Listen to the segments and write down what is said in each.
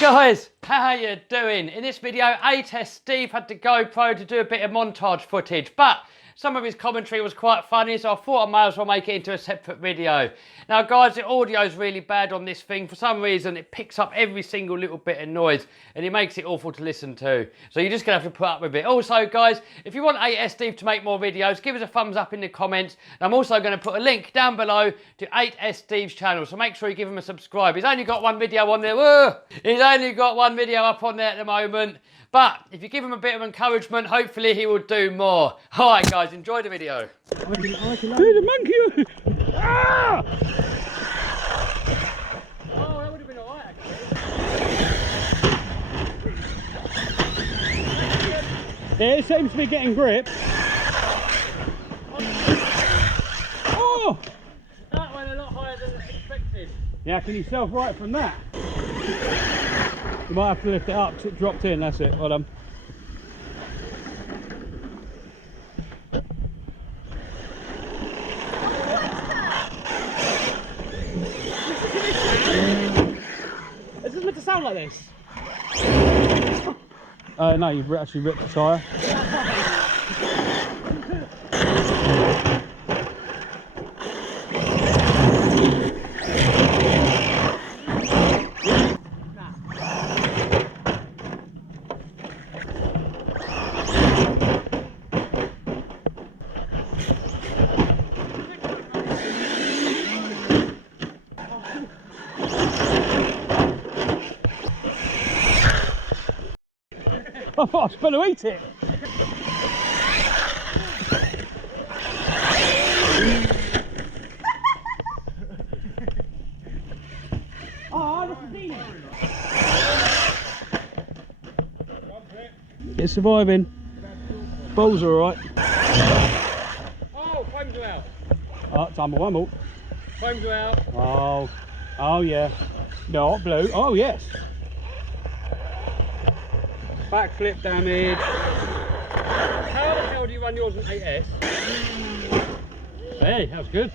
Guys, how you doing? In this video, A-Test Steve had the GoPro to do a bit of montage footage, but some of his commentary was quite funny, so I thought I might as well make it into a separate video. Now guys, the audio is really bad on this thing. For some reason, it picks up every single little bit of noise, and it makes it awful to listen to. So you're just gonna have to put up with it. Also guys, if you want A-Test Steve to make more videos, give us a thumbs up in the comments. And I'm also gonna put a link down below to A-Test Steve's channel, so make sure you give him a subscribe. He's only got one video on there. Whoa! He's only got one video up on there at the moment. But if you give him a bit of encouragement, hopefully he will do more. All right, guys, enjoy the video. There's a monkey! Ah! Oh, that would have been all right, actually. Yeah, it seems to be getting grip. Oh! That went a lot higher than expected. Yeah, can you self-right from that? You might have to lift it up, so it dropped in, that's it, well done. Is this meant to sound like this? No, you've actually ripped the tyre. I thought I was going to eat it. Oh, look at these. It's surviving. Balls are alright. Oh, foams are out. Oh, time one more. Foams are out. Oh yeah. No, blue. Oh yes. Backflip damage. How the hell do you run yours with 8S? Hey, that was good.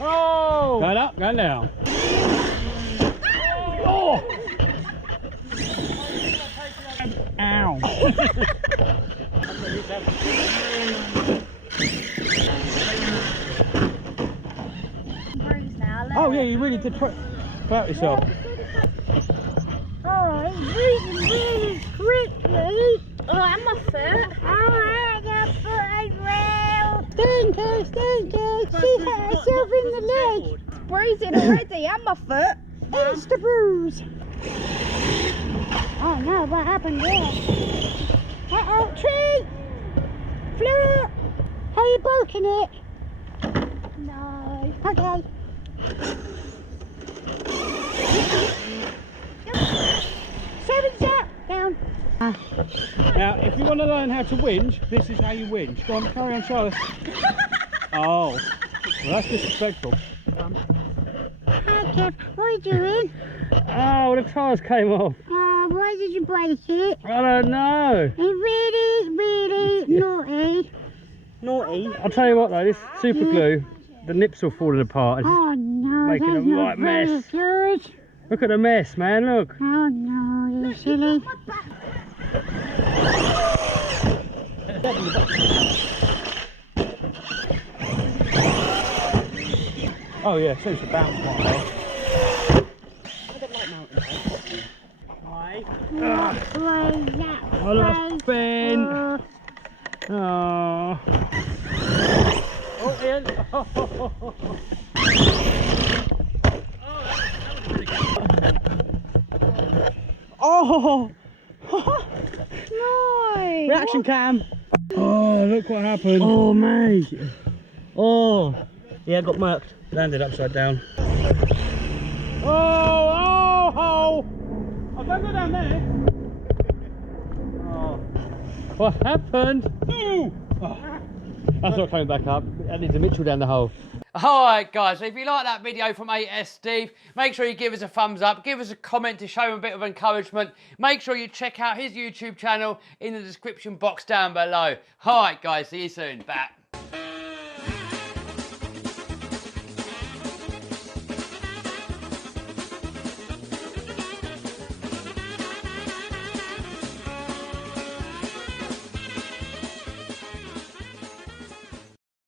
Oh! Going up, going down. Oh! Ow! Oh yeah, you really did try out yourself. Oh, it's breathing really quickly. Oh, I'm a foot. Oh, your foot as well. Stinky, stinky. She hit herself in the leg. It's bruising already. I'm a foot. It's the bruise. Oh no, what happened there? Uh-oh, tree. Flip. Have you broken it? No. Okay. Seven's up, down. Now, if you want to learn how to winch, this is how you winch. Go on, carry on, show us. Oh, well, that's disrespectful. Hi, Kev. What are you doing? Oh, the tyres came off. Oh, why did you break it? I don't know. It's really, really naughty. Naughty. I'll tell you what though, this super glue, the nips are falling apart. It's Oh no, making that's a not right very mess. good. Look at the mess, man, look. Oh no, you're silly. Oh yeah, seems to bounce quite well. I don't like mountain bikes. Why? Oh, look, that's bent. Oh. Oh, Ian. Oh! No! Reaction cam! Oh, look what happened. Oh, mate. Oh. Yeah, got murked. Landed upside down. Oh! I don't go down there. Oh. What happened? Ooh. Oh. That's not coming back up. That needs a Mitchell down the hole. Alright guys, so if you like that video from A-Test Steve, make sure you give us a thumbs up, give us a comment to show him a bit of encouragement. Make sure you check out his YouTube channel in the description box down below. Alright guys, see you soon. Bye.